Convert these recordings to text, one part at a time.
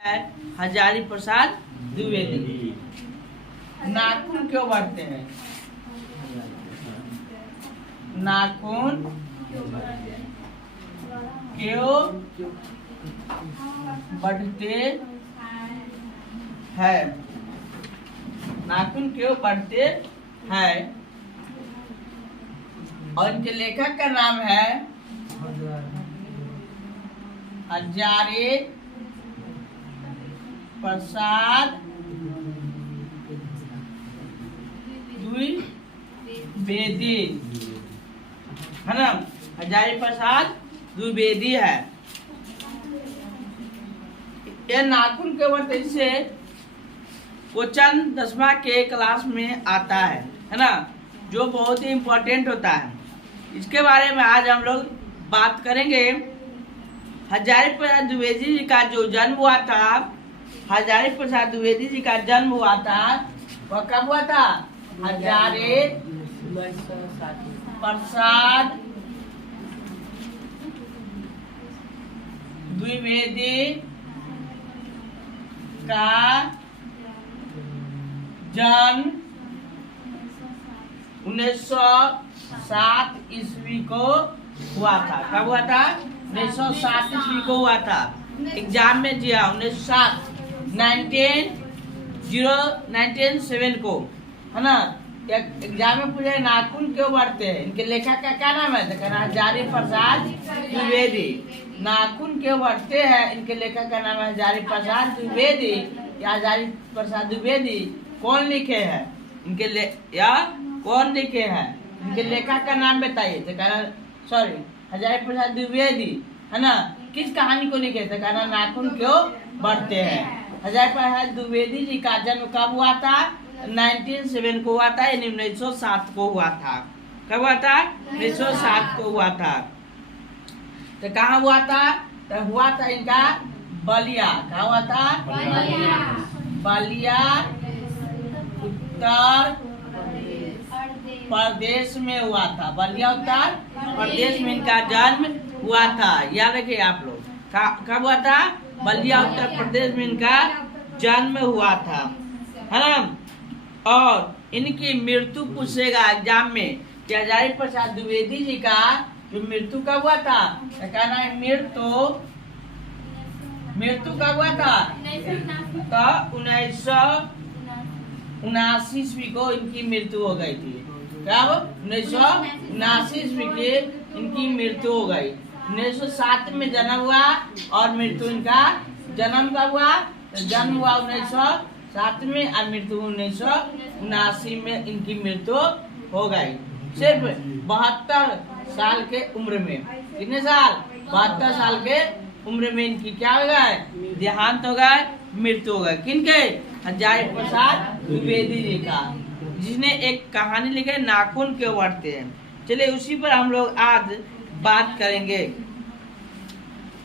है हजारी प्रसाद द्विवेदी। नाखून क्यों बढ़ते हैं? नाखून क्यों बढ़ते हैं? नाखून क्यों बढ़ते हैं? और इनके लेखक का नाम है हजारी प्रसाद द्विवेदी, है ना। हजारी प्रसाद द्विवेदी है। यह नाखून के वर्त से क्वेश्चन 10वीं के क्लास में आता है ना, जो बहुत ही इम्पोर्टेंट होता है। इसके बारे में आज हम लोग बात करेंगे। हजारी प्रसाद द्विवेदी जी का जो जन्म हुआ था, हजारी प्रसाद द्विवेदी जी का जन्म हुआ था, वह कब हुआ था? हजारी प्रसाद द्विवेदी का जन्म 1907 ईस्वी को हुआ था। कब हुआ था? 1907 ईस्वी को हुआ था। एग्जाम में दिया 1907 को, है ना। एग्जाम में पूछे नाखून क्यों बढ़ते हैं? इनके लेखक का क्या नाम है? तो कहना हजारी प्रसाद द्विवेदी। नाखून क्यों बढ़ते हैं? इनके लेखक का नाम है हजारी प्रसाद द्विवेदी। या हजारी प्रसाद द्विवेदी कौन लिखे हैं? कौन लिखे हैं? इनके लेखक का नाम बताइए। तो कहना सॉरी हजारी प्रसाद द्विवेदी, है ना। किस कहानी को लिखे? तो कहना नाखून क्यों बढ़ते हैं। हजारी प्रसाद द्विवेदी जी का जन्म कब हुआ था? 1907 को हुआ था, यानी 1907 को हुआ था। कब हुआ था? 1907 को हुआ था। तो कहाँ हुआ था? तो हुआ था इनका बलिया। कहाँ हुआ था? बलिया उत्तर प्रदेश में हुआ था। बलिया उत्तर प्रदेश में इनका जन्म हुआ था। याद रखिए आप लोग। कब हुआ था? बलिया उत्तर प्रदेश में इनका जन्म हुआ था, है ना। और इनकी मृत्यु पूछेगा एग्जाम में कि हजारी प्रसाद द्विवेदी जी का जो मृत्यु कब हुआ था? तो कहना है मृत्यु कब हुआ था? तो 1979 ईस्वी को इनकी मृत्यु हो गई थी। कब? 1979 ईस्वी की इनकी मृत्यु हो गई। 1907 में जन्म हुआ और मृत्यु इनका जन्म कब हुआ? तो जन्म हुआ 1907 में और मृत्यु 1979 में इनकी मृत्यु हो गई। सिर्फ 72 साल के उम्र में। कितने साल? 72 साल के उम्र में इनकी क्या हो गए? देहांत हो गए, मृत्यु हो गए। किनके? हजारी प्रसाद द्विवेदी जी का, जिसने एक कहानी लिखी नाखून क्यों बढ़ते हैं। चलिए उसी पर हम लोग आज बात करेंगे।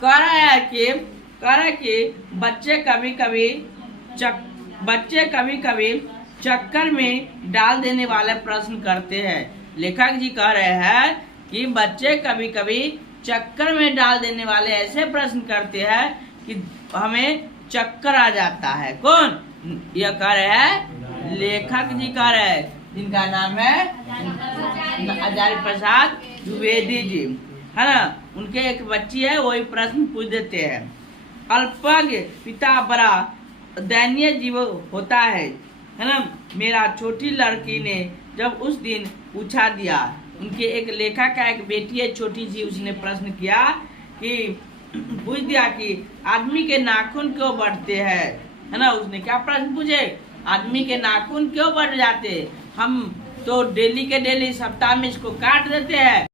कह रहा है कि बच्चे कभी कभी चक्कर में डाल देने वाले प्रश्न करते हैं। लेखक जी कह रहे हैं कि बच्चे कभी कभी चक्कर में डाल देने वाले ऐसे प्रश्न करते हैं कि हमें चक्कर आ जाता है। कौन यह कह रहे हैं? लेखक जी कह रहे हैं, जिनका नाम है हजारी प्रसाद द्विवेदी जी, है ना। उनके एक बच्ची है, वही प्रश्न पूछ देते हैं। अल्पज्ञ पिता बड़ा दयनीय जीव होता है ना। मेरा छोटी लड़की ने जब उस दिन पूछा दिया, उनके एक लेखक का एक बेटी है छोटी सी, उसने प्रश्न किया कि पूछ दिया कि आदमी के नाखून क्यों बढ़ते हैं, है ना। उसने क्या प्रश्न पूछे? आदमी के नाखून क्यों बढ़ जाते? हम तो डेली के डेली सप्ताह में इसको काट देते हैं।